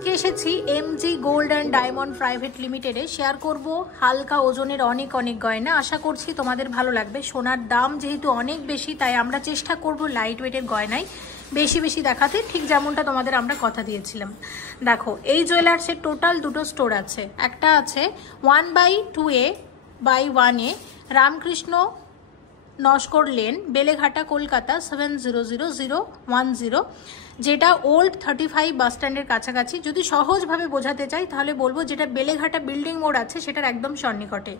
আজকে এসেছি MG gold and diamond private লিমিটেডে শেয়ার করব হালকা ওজনের অনেক গয়না। আশা করছি তোমাদের ভালো লাগবে। সোনার দাম যেহেতু অনেক বেশি, তাই আমরা চেষ্টা করব লাইট ওয়েটের গয়নাই বেশি দেখাতে, ঠিক যেমনটা তোমাদের আমরা কথা দিয়েছিলাম। দেখো, এই জুয়েলার্সের টোটাল দুটো স্টোর আছে। একটা আছে 1/2A/1A রামকৃষ্ণ নস্কর লেন, বেলেঘাটা, কলকাতা 700010, যেটা ওল্ড 35 বাস স্ট্যান্ডের কাছাকাছি। যদি সহজভাবে বোঝাতে চাই তাহলে বলবো যেটা বেলেঘাটা বিল্ডিং মোড় আছে সেটার একদম সন্নিকটে।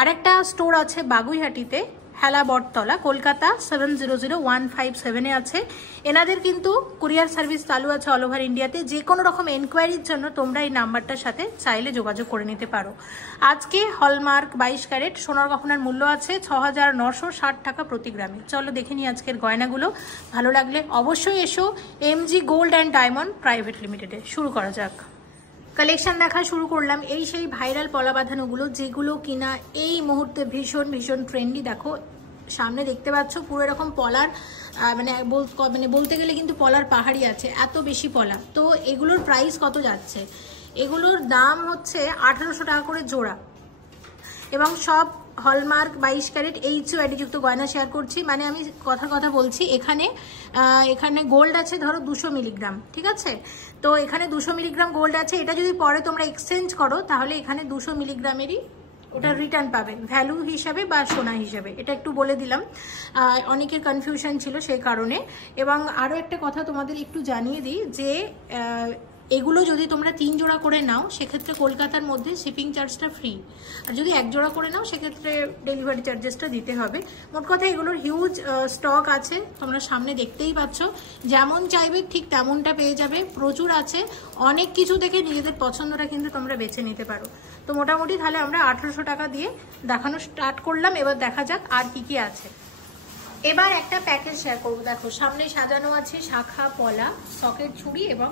আরেকটা স্টোর আছে বাগুইহাটিতে, হেলা বটতলা, কলকাতা 700157-এ আছে। এনাদের কিন্তু কুরিয়ার সার্ভিস চালু আছে অল ওভার ইন্ডিয়াতে। যে কোনো রকম এনকোয়ারির জন্য তোমরা এই নাম্বারটার সাথে চাইলে যোগাযোগ করে নিতে পারো। আজকে হলমার্ক 22 ক্যারেট সোনার গহনার মূল্য আছে 6960 টাকা প্রতি গ্রামে। চলো দেখে নিই আজকের গয়নাগুলো। ভালো লাগলে অবশ্যই এসো MG gold and diamond private লিমিটেডে। শুরু করা যাক। কালেকশন দেখা শুরু করলাম। এই সেই ভাইরাল পলা বাঁধানোগুলো, যেগুলো কিনা এই মুহূর্তে ভীষণ ট্রেন্ডি। দেখো সামনে দেখতে পাচ্ছ পুরো এরকম পলার মানে বলতে গেলে কিন্তু পলার পাহাড়ি আছে, এত বেশি পলা। তো এগুলোর প্রাইস কত যাচ্ছে? এগুলোর দাম হচ্ছে 1800 টাকা করে জোড়া, এবং সব হলমার্ক 22 ক্যারেট HUID যুক্ত গয়না শেয়ার করছি। মানে আমি কথা বলছি, এখানে গোল্ড আছে ধরো 200 মিলিগ্রাম, ঠিক আছে? তো এখানে 200 মিলিগ্রাম গোল্ড আছে। এটা যদি পরে তোমরা এক্সচেঞ্জ করো তাহলে এখানে 200 মিলিগ্রামেরই ওটা রিটার্ন পাবে ভ্যালু হিসাবে বা সোনা হিসাবে। এটা একটু বলে দিলাম, অনেকের কনফিউশন ছিল সেই কারণে। এবং আরও একটা কথা তোমাদের একটু জানিয়ে দিই যে এগুলো যদি তোমরা 3 জোড়া করে নাও সেক্ষেত্রে কলকাতার মধ্যে শিপিং চার্জটা ফ্রি, আর যদি 1 জোড়া করে নাও সেক্ষেত্রে ডেলিভারি চার্জেসটা দিতে হবে। মোট কথা এগুলোর হিউজ স্টক আছে, তোমরা সামনে দেখতেই পাচ্ছ। যেমন চাইবে ঠিক তেমনটা পেয়ে যাবে, প্রচুর আছে। অনেক কিছু দেখে নিজেদের পছন্দটা কিন্তু তোমরা বেছে নিতে পারো। তো মোটামুটি তাহলে আমরা 1800 টাকা দিয়ে দেখানো স্টার্ট করলাম। এবার দেখা যাক আর কি আছে। এবার একটা প্যাকেজ শেয়ার করবো। দেখো সামনে সাজানো আছে শাখা, পলা, সকেট চুড়ি এবং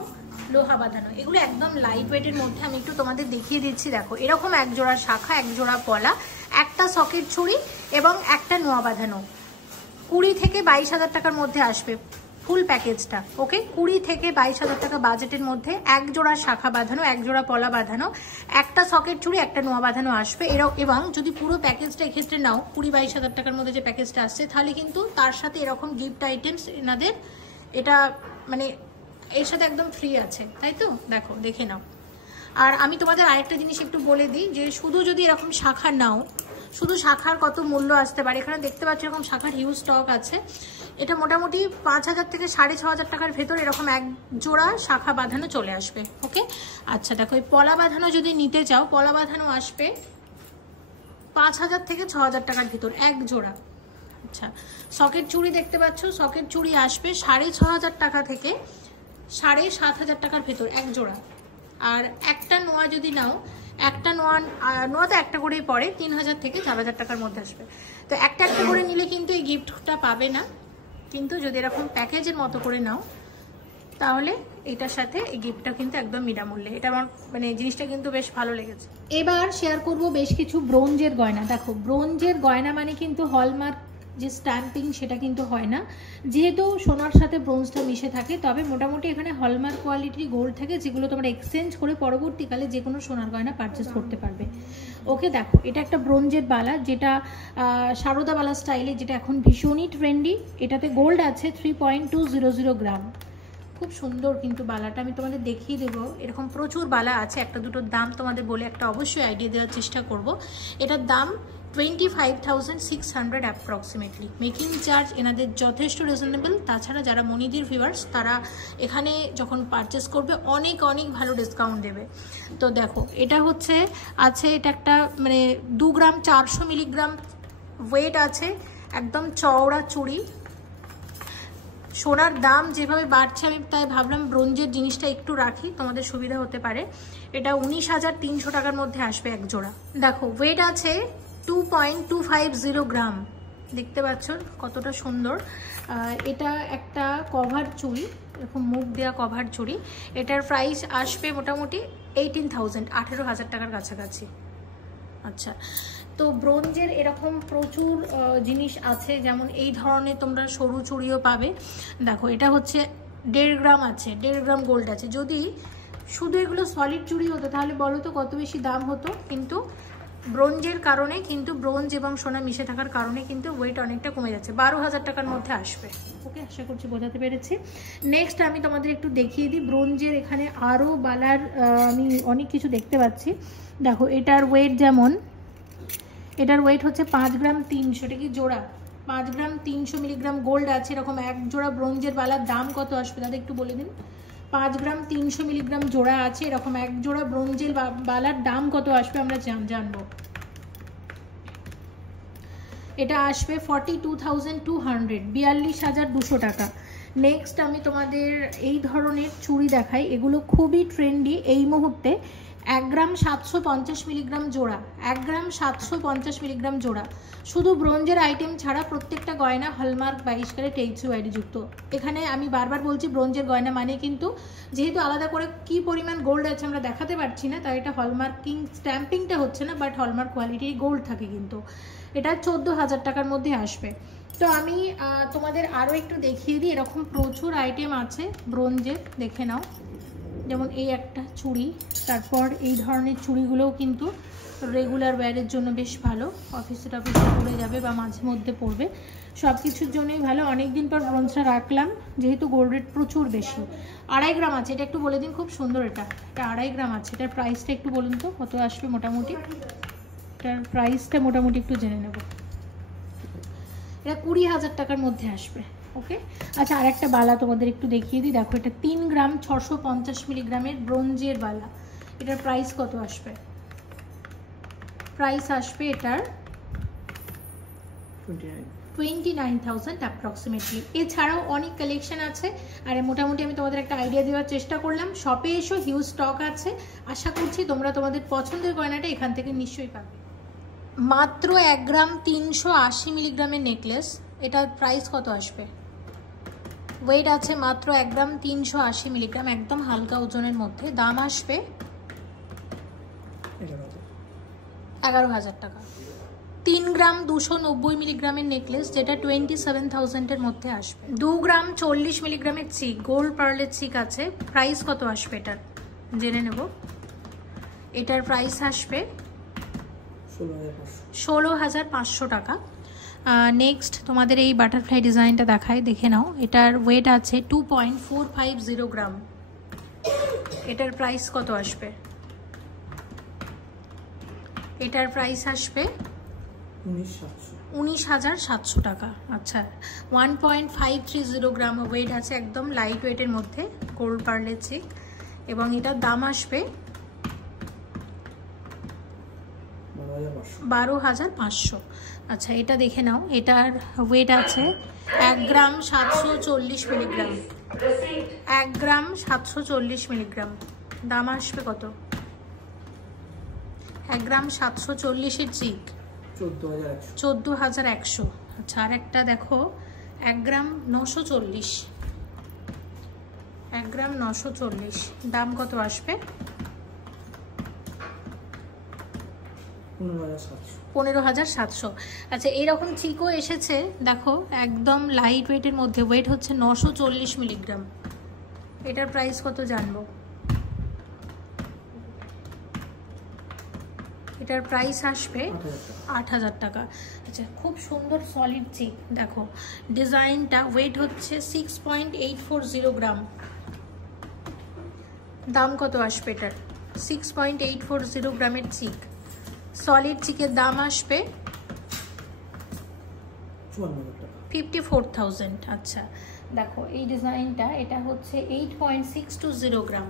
লোহা বাঁধানো। এগুলো একদম লাইট ওয়েটের মধ্যে। আমি একটু তোমাদের দেখিয়ে দিচ্ছি। দেখো এরকম 1 জোড়া শাখা, 1 জোড়া পলা, একটা সকেট চুড়ি এবং একটা নোয়া বাঁধানো। 20 থেকে 22,000 টাকার মধ্যে আসবে ফুল প্যাকেজটা। ওকে, 20 থেকে 22,000 টাকা বাজেটের মধ্যে 1 জোড়া শাখা বাঁধানো, 1 জোড়া পলা বাঁধানো, একটা সকেট চুড়ি, একটা নোয়া বাঁধানো আসবে। এবং যদি পুরো প্যাকেজটা এক্ষেত্রে নাও 20-22,000 টাকার মধ্যে যে প্যাকেজটা আসছে, তাহলে কিন্তু তার সাথে এরকম গিফট আইটেমস এনাদের এটা মানে এর সাথে একদম ফ্রি আছে, তাই তো? দেখো দেখে নাও। আর আমি তোমাদের আরেকটা জিনিস একটু বলে দিই যে শুধু যদি এরকম শাখা নাও, শুধু শাখার কত মূল্য আসতে পারে। এখানে দেখতে পাচ্ছ এরকম শাখার হিউজ স্টক আছে। এটা মোটামুটি 5,000 থেকে 6,500 টাকার ভেতর এরকম 1 জোড়া শাখা বাঁধানো চলে আসবে। ওকে, আচ্ছা দেখো এই পলা বাঁধানো যদি নিতে চাও, পলা বাঁধানো আসবে 5,000 থেকে 6,000 টাকার ভিতর 1 জোড়া। আচ্ছা, সকেট চুড়ি দেখতে পাচ্ছ, সকেট চুড়ি আসবে 6,500 টাকা থেকে 7,500 টাকার ভেতর 1 জোড়া। আর একটা নোয়া যদি নাও, একটা নোয়া তো একটা করেই পড়ে, 3,000 থেকে 4,000 টাকার মধ্যে আসবে। তো একটা করে নিলে কিন্তু এই গিফটটা পাবে না, কিন্তু যদি এরকম প্যাকেজের মতো করে নাও তাহলে এটার সাথে এই গিফটটা কিন্তু একদম বিনামূল্যে। এটা আমার মানে জিনিসটা কিন্তু বেশ ভালো লেগেছে। এবার শেয়ার করব বেশ কিছু ব্রোঞ্জের গয়না। দেখো ব্রোঞ্জের গয়না মানে কিন্তু হলমার্ক যে স্ট্যাম্পিং সেটা কিন্তু হয় না, যেহেতু সোনার সাথে ব্রোঞ্জটা মিশে থাকে। তবে মোটামুটি এখানে হলমার্ক কোয়ালিটির গোল্ড থাকে, যেগুলো তোমরা এক্সচেঞ্জ করে পরবর্তীকালে যে কোনো সোনার গয়না পারচেস করতে পারবে। ওকে, দেখো এটা একটা ব্রোঞ্জের বালা, যেটা সারদা বালা স্টাইলে, যেটা এখন ভীষণই ট্রেন্ডি। এটাতে গোল্ড আছে 3.200 গ্রাম। খুব সুন্দর কিন্তু বালাটা, আমি তোমাদের দেখিয়ে দেবো। এরকম প্রচুর বালা আছে, একটা দুটোর দাম তোমাদের বলে একটা অবশ্যই আইডিয়া দেওয়ার চেষ্টা করব। এটার দাম 25,600 অ্যাপ্রক্সিমেটলি। মেকিং চার্জ এনাদের যথেষ্ট রিজনেবল। তাছাড়া যারা মনিদির ভিউয়ার্স তারা এখানে যখন পারচেস করবে অনেক ভালো ডিসকাউন্ট দেবে। তো দেখো এটা হচ্ছে আছে, এটা একটা মানে 2 গ্রাম 400 মিলিগ্রাম ওয়েট আছে, একদম চওড়া চুড়ি। সোনার দাম যেভাবে বাড়ছে আমি তাই ভাবলাম ব্রোঞ্জের জিনিসটা একটু রাখি, তোমাদের সুবিধা হতে পারে। এটা 19,300 টাকার মধ্যে আসবে 1 জোড়া। দেখো ওয়েট আছে 2.250 গ্রাম। দেখতে পাচ্ছ কতটা সুন্দর। এটা একটা কভার চুড়ি, এরকম মুখ দেওয়া কভার চুড়ি। এটার প্রাইস আসবে মোটামুটি 18,000 টাকার কাছাকাছি। আচ্ছা, তো ব্রোঞ্জের এরকম প্রচুর জিনিস আছে, যেমন এই ধরনের তোমরা সরু চুড়িও পাবে। দেখো এটা হচ্ছে 1.5 গ্রাম আছে, 1.5 গ্রাম গোল্ড আছে। যদি শুধু এগুলো সলিড চুড়ি হতো তাহলে বলো তো কত বেশি দাম হতো, কিন্তু ব্রোঞ্জের কারণে, কিন্তু ব্রোঞ্জ এবং সোনা মিশে থাকার কারণে কিন্তু ওয়েট অনেকটা কমে যাচ্ছে। 12,000 টাকার মধ্যে আসবে। ওকে, আশা করছি বোঝাতে পেরেছি। নেক্সট আমি তোমাদের একটু দেখিয়ে দিই ব্রোঞ্জের এখানে আরও বালার আমি অনেক কিছু দেখতে পাচ্ছি। দেখো এটার ওয়েট যেমন, এটার ওয়েট হচ্ছে 5 গ্রাম 300, এটা কি জোড়া 5 গ্রাম 300 মিলিগ্রাম গোল্ড আছে। এরকম এক জোড়া ব্রোঞ্জের বালার দাম কত আসবে দাদা একটু বলে দিন। 5 গ্রাম 300 মিলিগ্রাম জোড়া আছে, এরকম এক জোড়া ব্রোঞ্জের বালার দাম কত আসবে আমরা জানবো। এটা আসবে 42,200, 42,200 টাকা। নেক্সট আমি তোমাদের এই ধরনের চুড়ি দেখাই, এগুলো খুবই ট্রেন্ডি এই মুহূর্তে। 1 গ্রাম 750 মিলিগ্রাম জোড়া, 1 গ্রাম 750 মিলিগ্রাম জোড়া। শুধু ব্রোঞ্জের আইটেম ছাড়া প্রত্যেকটা গয়না হলমার্ক 22 ক্যারেট HUID যুক্ত। এখানে আমি বারবার বলছি ব্রোঞ্জের গয়না মানে কিন্তু যেহেতু আলাদা করে কি পরিমাণ গোল্ড আছে আমরা দেখাতে পারছি না, তাই এটা হলমার্কিং স্ট্যাম্পিংটা হচ্ছে না, বাট হলমার্ক কোয়ালিটির গোল্ড থাকে কিন্তু। এটা 14,000 টাকার মধ্যে আসবে। তো আমি তোমাদের আরও একটু দেখিয়ে দিই, এরকম প্রচুর আইটেম আছে ব্রোঞ্জের, দেখে নাও। যেমন এই একটা চুড়ি, তারপর এই ধরনের চুড়িগুলোও কিন্তু রেগুলার ওয়্যারের জন্য বেশ ভালো, অফিসে টফিসে পরে যাবে বা মাঝে মধ্যে পরবে, সব কিছুর জন্যই ভালো। অনেক দিন পর ব্রোঞ্জটা রাখলাম যেহেতু গোল্ড রেট প্রচুর বেশি। 2.5 গ্রাম আছে, এটা একটু বলে দিন, খুব সুন্দর এটা 2.5 গ্রাম আছে। এটার প্রাইসটা একটু বলুন তো কত আসবে মোটামুটি, এটার প্রাইসটা মোটামুটি একটু জেনে নেব। এটা 20,000 টাকার মধ্যে আসবে। ওকে, আচ্ছা আরেকটা বালা তোমাদের একটু দেখিয়ে দিই। দেখো এটা 3 গ্রাম 650 মিলিগ্রামের ব্রোঞ্জের বালা, এটার প্রাইস কত আসবে? প্রাইস আসবে এটার 29,000 অ্যাপ্রক্সিমেটলি। এছাড়াও অনেক কালেকশন আছে, আর মোটামুটি আমি তোমাদের একটা আইডিয়া দেওয়ার চেষ্টা করলাম। শপে এসো, হিউজ স্টক আছে, আশা করছি তোমরা তোমাদের পছন্দের গয়নাটা এখান থেকে নিশ্চয়ই পাবে। মাত্র 1 গ্রাম 380 মিলিগ্রামের নেকলেস, এটার প্রাইস কত আসবে? ওয়েট আছে মাত্র 1 গ্রাম 380 মিলিগ্রাম, একদম হালকা ওজনের মধ্যে, দাম আসবে 11,000 টাকা। 3 গ্রাম 290 মিলিগ্রামের নেকলেস, যেটা 27,000-এর মধ্যে আসবে। 2 গ্রাম 40 মিলিগ্রামের চিক, গোল্ড পার্লের চিক আছে, প্রাইস কত আসবে এটার জেনে নেব। এটার প্রাইস আসবে 16,500 টাকা। নেক্সট তোমাদের এই বাটারফ্লাই ডিজাইনটা দেখায়, দেখে নাও। এটার ওয়েট আছে 2.450 গ্রাম, এটার প্রাইস কত আসবে? এটার প্রাইস আসবে 19,700 টাকা। আচ্ছা, 1.530 গ্রাম ওয়েট আছে, একদম লাইট ওয়েটের মধ্যে, গোল্ড পার্লের চিক, এবং এটার দাম আসবে 12,500। আচ্ছা এটা দেখে নাও, এটার ওয়েট আছে 1 গ্রাম 740 মিলিগ্রাম, 1 গ্রাম 740 মিলিগ্রাম, দাম আসবে কত? 1 গ্রাম 740-এর চিক 14,100। আচ্ছা আর একটা দেখো 1 গ্রাম 940, 1 গ্রাম 940, দাম কত আসবে? 15,700। আচ্ছা এইরকম চিকও এসেছে দেখো, একদম লাইট ওয়েটের মধ্যে, ওয়েট হচ্ছে 940 মিলিগ্রাম, এটার প্রাইস কত জানবো? এটার প্রাইস আসবে 8,000 টাকা। আচ্ছা খুব সুন্দর সলিড চিক, দেখো ডিজাইনটা, ওয়েট হচ্ছে 6.840 গ্রাম, দাম কত আসবে এটার? 6.840 গ্রামের চিক, সলিড চিকের দাম আসবে 54,000। আচ্ছা দেখো এই ডিজাইনটা, এটা হচ্ছে 8.620 গ্রাম,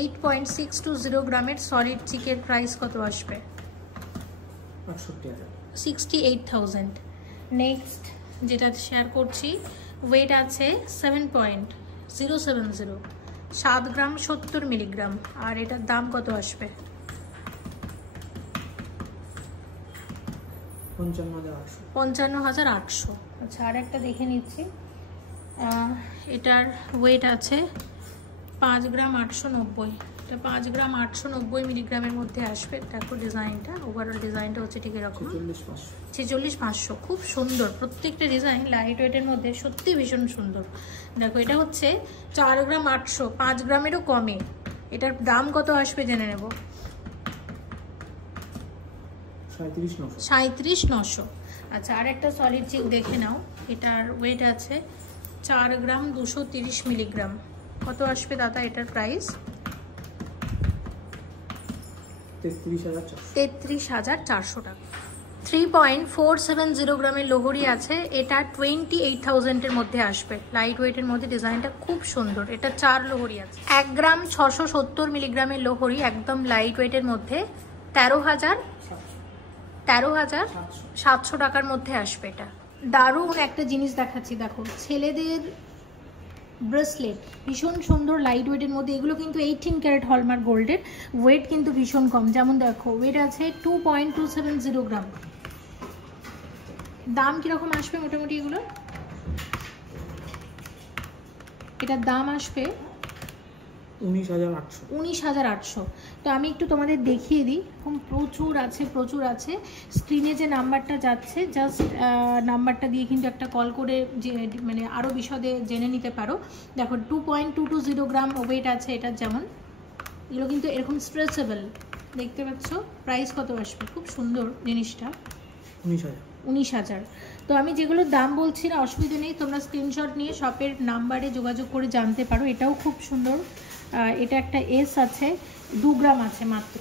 8.620 গ্রামের সলিড চিকের প্রাইস কত আসবে? 68,000। নেক্সট যেটা শেয়ার করছি, ওয়েট আছে 7.070, 7 গ্রাম 70 মিলিগ্রাম, আর এটার দাম কত আসবে? 55,800। আচ্ছা আর একটা দেখে নিচ্ছি, এটার ওয়েট আছে 5 গ্রাম 890, এটা 5 গ্রাম 890 মিলিগ্রামের মধ্যে আসবে। দেখো ডিজাইনটা, ওভারঅল ডিজাইনটা হচ্ছে ঠিক এরকম 46,500। খুব সুন্দর প্রত্যেকটা ডিজাইন, লাইট ওয়েটের মধ্যে সত্যি ভীষণ সুন্দর। দেখো এটা হচ্ছে 4 গ্রাম 800, 5 গ্রামেরও কমে। এটার দাম কত আসবে জেনে নেব। 37,900। আচ্ছা, আর একটা সলিড চিক দেখে নাও। এটার ওয়েট আছে 4 গ্রাম 230 মিলিগ্রাম। কত আসবে দাদা এটার প্রাইস? 33,400 টাকা। 3.470 গ্রামের লোহরি আছে। এটা 28,000 এর মধ্যে আসবে। লাইট ওয়েটের মধ্যে ডিজাইনটা খুব সুন্দর। এটা 4 লোহরি আছে। 1 গ্রাম 670 মিলিগ্রামের লোহরি, একদম লাইট ওয়েটের মধ্যে 13,700 টাকার মধ্যে আসবে। এটা দারুণ একটা জিনিস দেখাচ্ছি, দেখো ছেলেদের ব্রেসলেট, ভীষণ সুন্দর লাইট ওয়েটের মধ্যে। এগুলো কিন্তু 18 ক্যারেট হলমার্ক গোল্ডের। ওয়েট কিন্তু ভীষণ কম। যেমন দেখো ওয়েট আছে 2.270 গ্রাম। দাম কিরকম আসবে মোটামুটি এগুলো? এটার দাম আসবে 19,800। তো আমি একটু তোমাদের দেখিয়ে দিই। এখন প্রচুর আছে। স্ক্রিনে যে নাম্বারটা যাচ্ছে, জাস্ট নাম্বারটা দিয়ে কিন্তু একটা কল করে যে মানে আরও বিশদে জেনে নিতে পারো। দেখো 2.220 গ্রাম ওয়েট আছে এটার। যেমন এগুলো কিন্তু এরকম স্ট্রেচেবল, দেখতে পাচ্ছ। প্রাইস কত আসবে? খুব সুন্দর জিনিসটা, 19,000। তো আমি যেগুলোর দাম বলছি না, অসুবিধা নেই, তোমরা স্ক্রিনশট নিয়ে শপের নাম্বারে যোগাযোগ করে জানতে পারো। এটাও খুব সুন্দর। এটা একটা এস আছে, 2 গ্রাম আছে মাত্র।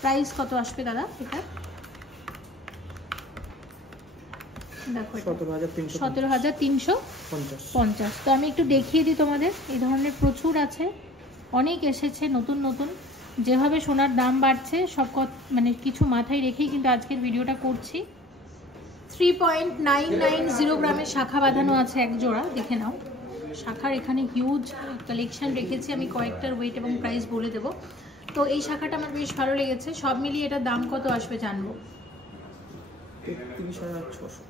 প্রাইস কত আসবে দাদা এটা? দেখো 17,350। তো আমি একটু দেখিয়ে দিই তোমাদের। এই ধরনের প্রচুর আছে, অনেক এসেছে নতুন। যেভাবে সোনার দাম বাড়ছে সব মানে কিছু মাথায় রেখেই কিন্তু আজকের ভিডিওটা করছি। 3.990 গ্রামের শাখা বাঁধানো আছে এক জোড়া, দেখে নাও। শাখার এখানে হিউজ কালেকশন রেখেছি আমি, কয়েকটার ওয়েট এবং প্রাইস বলে দেবো। তো এই শাখাটা আমার বেশ ভালো লেগেছে। সব মিলিয়ে এটার দাম কত আসবে জানবো।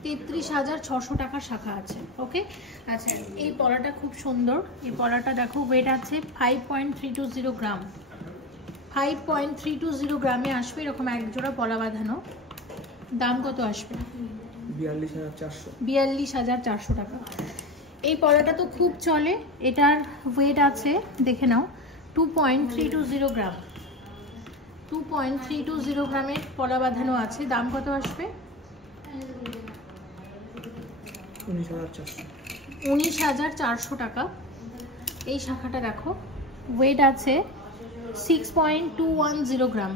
33,600 টাকার শাখা আছে। ওকে, আচ্ছা এই পলাটা খুব সুন্দর। এই পলাটা দেখো ওয়েট আছে 5.320 গ্রাম। 5.320 গ্রামে আসবে এরকম এক জোড়া পলা বাঁধানো। দাম কত আসবে? 42,400 টাকা। এই পলাটা তো খুব চলে। এটার ওয়েট আছে দেখে নাও 2.320 গ্রাম। 2.320 গ্রামের পলা বাঁধানো আছে। দাম কত আসবে? 19,400 টাকা। এই শাখাটা দেখো ওয়েট আছে 6.210 গ্রাম।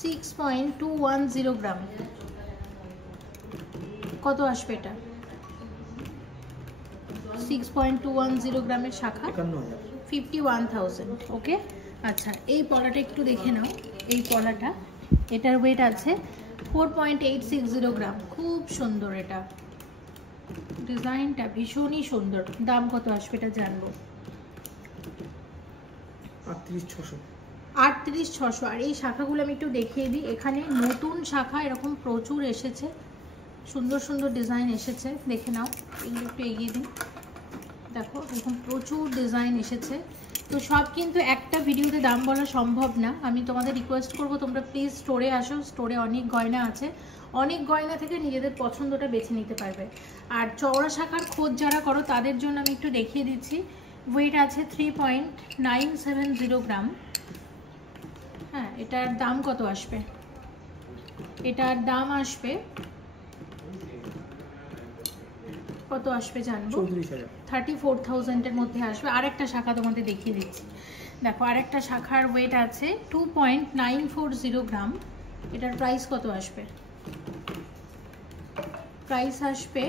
6.210 গ্রাম। কত আসবে এটা? 6.210 গ্রামের শাখা, 51,000। ওকে, আচ্ছা এই পলাটা একটু দেখে নাও। এই পলাটা, এটার ওয়েট আছে 4.860 গ্রাম। খুব সুন্দর, এটা ডিজাইনটা ভীষণই সুন্দর। দাম কত আসবে এটা জানবো। 38,600। আর এই শাখাগুলো আমি একটু দেখিয়ে দিই। এখানে নতুন শাখা এরকম প্রচুর এসেছে, সুন্দর ডিজাইন এসেছে, দেখে নাও। এগুলো একটু এগিয়ে দিন। দেখো এরকম প্রচুর ডিজাইন এসেছে। তো সব কিন্তু একটা ভিডিওতে দাম বলা সম্ভব না। আমি তোমাদের রিকোয়েস্ট করব তোমরা প্লিজ স্টোরে আসো। স্টোরে অনেক গয়না আছে, অনেক গয়না থেকে নিজেদের পছন্দটা বেছে নিতে পারবে। আর চওড়া শাখার খোঁজ যারা করো তাদের জন্য আমি একটু দেখিয়ে দিচ্ছি। ওয়েট আছে 3.970 গ্রাম। হ্যাঁ, এটার দাম কত আসবে? এটার দাম আসবে কত আসবে জানবো। 34,000 এর মধ্যে আসবে। আরেকটা শাখা তোমাদের দেখিয়ে দিচ্ছি। দেখো আরেকটা শাখার ওয়েট আছে 2.940 গ্রাম। এটার প্রাইস কত আসবে? প্রাইস আসবে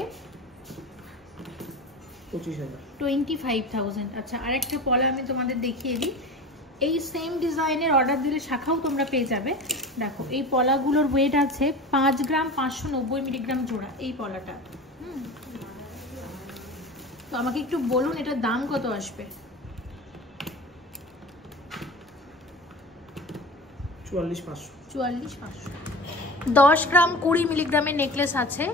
25,000। আচ্ছা আরেকটা পলা আমি তোমাদের দেখিয়ে দিই। এই সেম ডিজাইনের অর্ডার দিলে শাখাও তোমরা পেয়ে যাবে। দেখো এই পলাগুলোর ওয়েট আছে 5 গ্রাম 590 মিলিগ্রাম জোড়া। এই পলাটা তো আমাকে একটু বলুন এটার দাম কত আসবে? 44,500। 10 গ্রাম 20 মিলিগ্রামের নেকলেস আছে,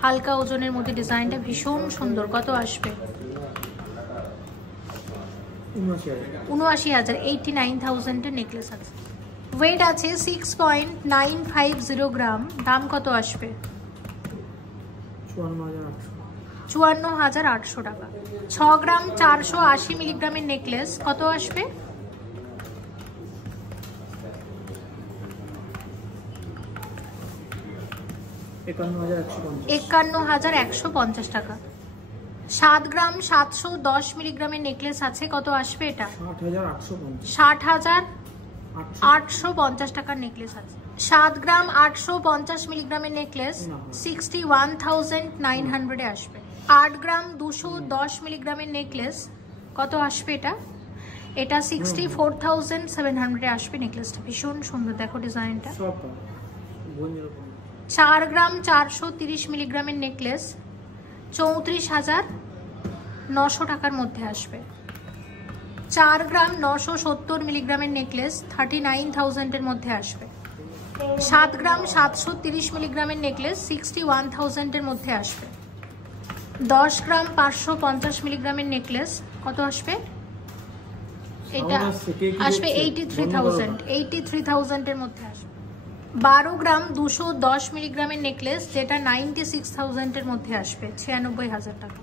হালকা ওজনের মধ্যে। ডিজাইনটা ভীষণ সুন্দর। কত আসবে? 79,000 89,000 এর নেকলেস আছে। ওয়েট আছে 6.950 গ্রাম। দাম কত আসবে? 54,800 টাকা। 6 গ্রাম 480 মিলিগ্রামের নেকলেস কত আসবে? 51,150 টাকা। 7 গ্রাম 710 মিলিগ্রামের নেকলেস আছে, কত আসবে এটা? 60,850 টাকার নেকলেস আছে। 7 গ্রাম 850 মিলিগ্রামের নেকলেস 61,900 এ আসবে। 8 গ্রাম 210 মিলিগ্রামের নেকলেস কত আসবে এটা? এটা 64,700 এ আসবে। নেকলেসটা ভীষণ সুন্দর, দেখো ডিজাইনটা। 4 গ্রাম 430 মিলিগ্রামের নেকলেস 34,900 টাকার মধ্যে আসবে। 4 গ্রাম 970 মিলিগ্রামের নেকলেস 39,000 এর মধ্যে আসবে। 7 গ্রাম 730 মিলিগ্রামের নেকলেস 61,000 এর মধ্যে আসবে। 10 গ্রাম 550 মিলিগ্রামের নেকলেস কত আসবে? এটা আসবে 83,000 এর মধ্যে আসবে। 12 গ্রাম 210 মিলিগ্রামের নেকলেস যেটা 96,000 এর মধ্যে আসবে, 96,000 টাকা।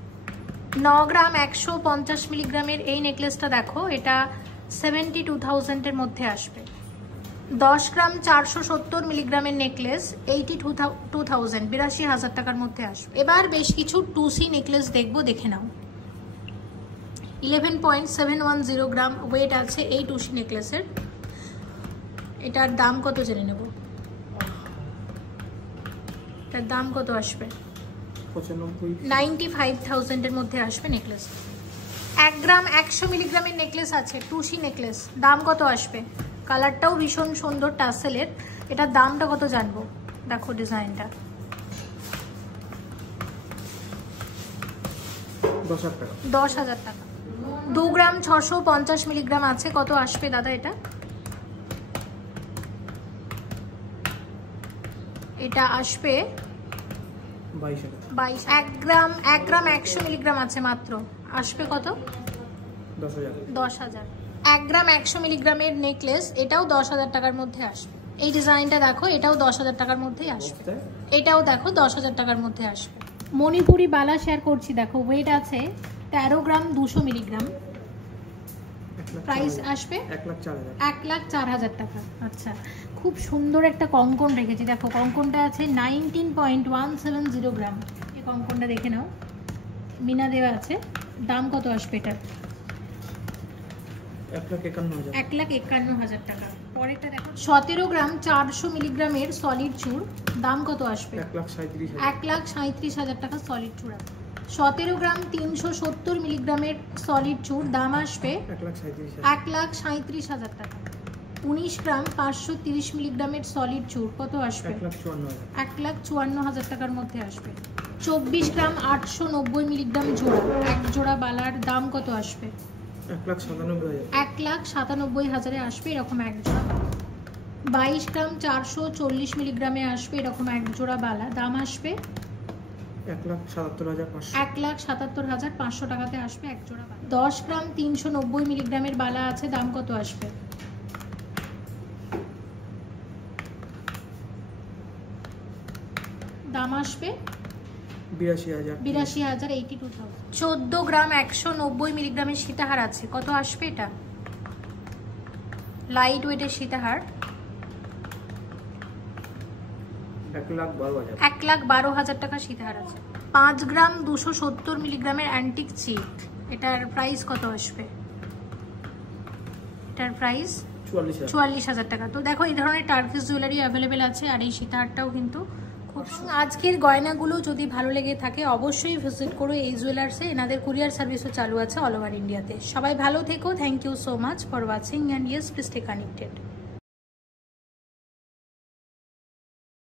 9 গ্রাম 150 মিলিগ্রামের এই নেকলেসটা দেখো, এটা 72,000 এর মধ্যে আসবে। 10 গ্রাম 470 মিলিগ্রামের নেকলেস 82,000 82,000 টাকার মধ্যে আসবে। এবার বেশ কিছু 2C নেকলেস দেখবো, দেখে নাও। 11.710 গ্রাম ওয়েট আছে এই 2C নেকলেসের। এটার দাম কত জেনে নেব। এটার দাম কত আসবে? 95,000 এর মধ্যে আসবে নেকলেস। 1 গ্রাম 100 মিলিগ্রামের নেকলেস আছে 2C নেকলেস, দাম কত আসবে? কালারটাও ভীষণ সুন্দর টাসেলের। এটার দামটা কত জানবো, দেখো ডিজাইনটা। 10,000 টাকা। 2 গ্রাম 650 মিলিগ্রাম আছে, কত আসবে দাদা এটা? এটা আসবে 22। 1 গ্রাম 100 মিলিগ্রাম আছে মাত্র, আসবে কত? 10,000। 1 গ্রাম 100 মিলিগ্রামের নেকলেস, এটাও 10,000 টাকার মধ্যে আসবে। এই ডিজাইনটা দেখো, এটাও 10,000 টাকার মধ্যেই আসবে। এটাও দেখো 10,000 টাকার মধ্যে আসবে। মণিপুরি বালা শেয়ার করছি, দেখো ওয়েট আছে 13 গ্রাম 200 মিলিগ্রাম। প্রাইস আসবে 1,04,000 টাকা। আচ্ছা, খুব সুন্দর একটা কঙ্কন রেখেছি, দেখো কঙ্কনটা আছে 19.170 গ্রাম। এই কঙ্কনটা দেখে নাও, মিনা দেওয়া আছে। দাম কত আসবে এটার? 1,51,000 টাকা। পরেরটা দেখো 17 গ্রাম 400 মিলিগ্রামের সলিড চুর, দাম কত আসবে? 1,37,000 টাকা সলিড চুর আছে। 17 গ্রাম 370 মিলিগ্রামের সলিড চুর, দাম আসবে 1,37,000 টাকা। 19 গ্রাম 530 মিলিগ্রামের সলিড চুর কত আসবে? 1,54,000 টাকার মধ্যে আসবে। 24 গ্রাম 890 মিলিগ্রাম জোড়া, এক জোড়া বালার দাম কত আসবে? 1,97,000 আসবে এরকম এক জোড়া। 22 গ্রাম 440 মিলিগ্রামে আসবে এরকম এক জোড়া বালা, দাম আসবে 1,77,500 টাকাতে আসবে এক জোড়া বালা। 10 গ্রাম 390 মিলিগ্রামের বালা আছে, দাম কত আসবে? দাম আসবে 82,000 82,000। 14 গ্রাম 190 মিলিগ্রামের সীতাহার আছে, কত আসবে এটা? লাইট ওয়েটের সীতাহার 1,12,000 টাকা সীতাহার আছে। 5 গ্রাম 270 মিলিগ্রামের অ্যান্টিক চিক, এটার প্রাইস কত আসবে? এটার প্রাইস 44,000 টাকা। তো দেখো এই ধরনের টার্কিশ জুয়েলারি অ্যাভেলেবেল আছে, আর এই সীতাহারটাও কিন্তু খুব। আজকের গয়নাগুলো যদি ভালো লেগে থাকে অবশ্যই ভিজিট করো এই জুয়েলার্সে। এনাদের কুরিয়ার সার্ভিসও চালু আছে অল ওভার ইন্ডিয়াতে। সবাই ভালো থেকো, thank you so much for watching and yes please stay connected.